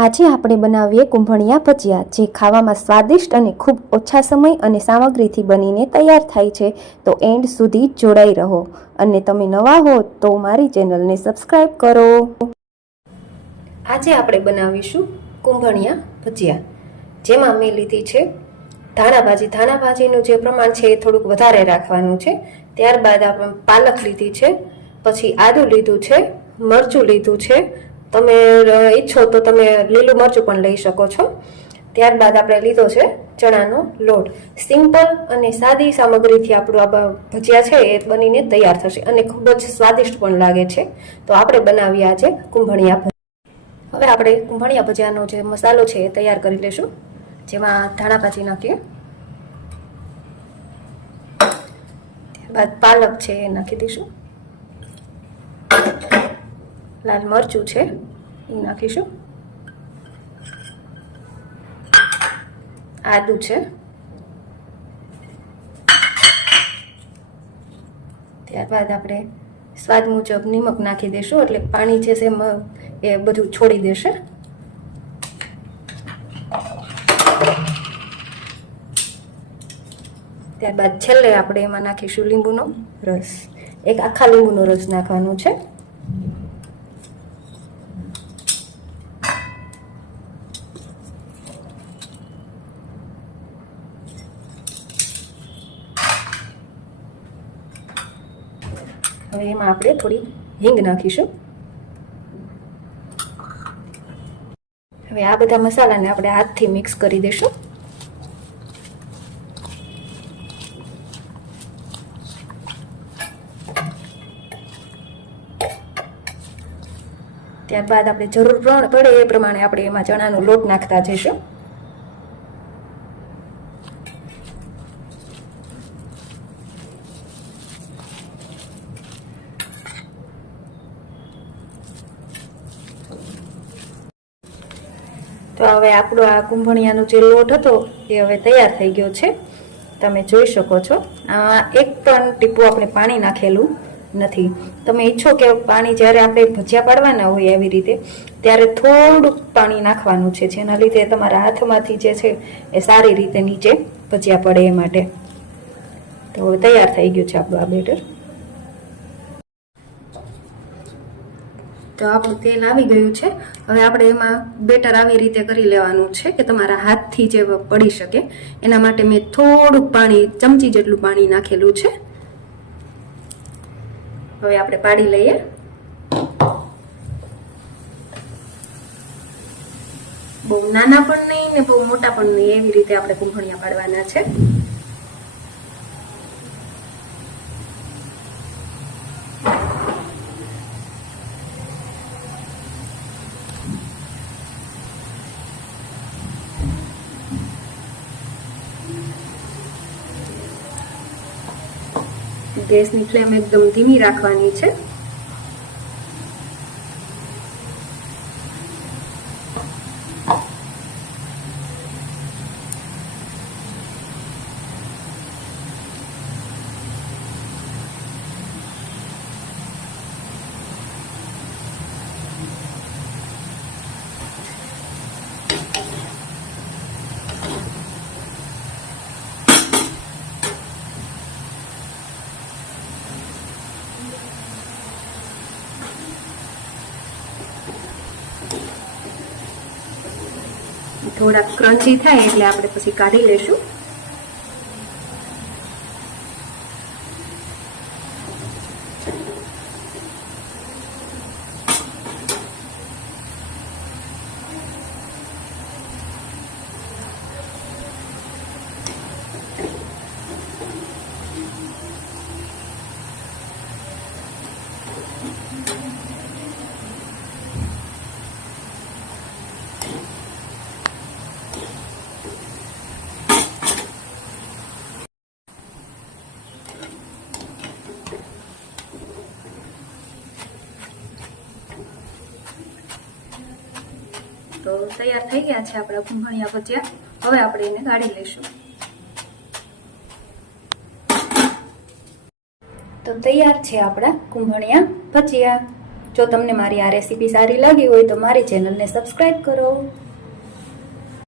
આજે આપણે બનાવીએ કુંભણિયા ભજીયા, જે ખાવામાં સ્વાદિષ્ટ અને ખૂબ ઓછા સમય અને સામગ્રીથી બનીને તૈયાર થાય છે. તો એન્ડ સુધી જોડાઈ રહો, અને તમે નવા હો તો મારી ચેનલને સબસ્ક્રાઈબ કરો. આજે આપણે બનાવીશું કુંભણિયા ભજીયા, જેમાં મેં લીધી છે ધાણાભાજી. ધાણાભાજીનું જે પ્રમાણ છે એ થોડુંક વધારે રાખવાનું છે. ત્યારબાદ આપણે પાલક લીધી છે, પછી આદું લીધું છે, મરચું લીધું છે. તમે ઈચ્છો તો તમે લીલું મરચું પણ લઈ શકો છો. ત્યારબાદ આપણે લીધો છે ચણાનો લોટ. સિમ્પલ અને સાદી સામગ્રીથી આપણું આ ભજીયા છે એ બનીને તૈયાર થશે અને ખૂબ જ સ્વાદિષ્ટ પણ લાગે છે. તો આપણે બનાવીએ આજે કુંભણિયા ભજીયા. હવે આપણે કુંભણિયા ભજીયાનો જે મસાલો છે એ તૈયાર કરી લઈશું, જેમાં ધાણાભાજી નાખીએ, ત્યારબાદ પાલક છે એ નાખી દઈશું, લાલ મરચું છે એ નાખીશું, આદું છે, ત્યારબાદ આપણે સ્વાદ મુજબ નિમક નાખી દઈશું, એટલે પાણી છે એ બધું છોડી દેશે. ત્યારબાદ છેલ્લે આપણે એમાં નાખીશું લીંબુનો રસ. એક આખા લીંબુનો રસ નાખવાનો છે. હવે એમાં આપણે થોડી હિંગ નાખીશું. હવે આ બધા મસાલાને આપણે હાથથી મિક્સ કરી દઈશું. ત્યારબાદ આપણે જરૂર પડે એ પ્રમાણે આપણે એમાં ચણાનો લોટ નાખતા જઈશું. તો હવે આપણો આ કુંભણિયાનો જે લોટ હતો એ હવે તૈયાર થઈ ગયો છે, તમે જોઈ શકો છો. એક પણ ટીપું આપણે પાણી નાખેલું નથી. તમે ઈચ્છો કે પાણી જ્યારે આપણે ભજીયા પાડવાના હોય એવી રીતે, ત્યારે થોડુંક પાણી નાખવાનું છે, જેના લીધે તમારા હાથમાંથી જે છે એ સારી રીતે નીચે ભજીયા પડે એ માટે. તો હવે તૈયાર થઈ ગયું છે આપણું આ બેટર. તો આપણું તેલ આવી ગયું છે. હવે આપણે એમાં બેટર આવી રીતે કરી લેવાનું છે કે તમારા હાથથી જે પડી શકે. એના માટે મેં થોડુંક પાણી, ચમચી જેટલું પાણી નાખેલું છે. હવે આપણે પાડી લઈએ. બહુ નાના પણ નહીં ને બહુ મોટા પણ નહીં, એવી રીતે આપણે કુંભણિયા પાડવાના છે. ગેસની ફ્લેમ એકદમ ધીમી રાખવાની છે. થોડાક ક્રન્ચી થાય એટલે આપણે પછી કાઢી લેશું. તો તૈયાર થઈ ગયા છે આપણા કુંભણિયા ભજીયા. હવે આપણે એને કાઢી લઈશું. તો તૈયાર છે આપણા કુંભણિયા ભજીયા. જો તમને મારી આ રેસીપી સારી લાગી હોય તો મારી ચેનલને સબસ્ક્રાઈબ કરો.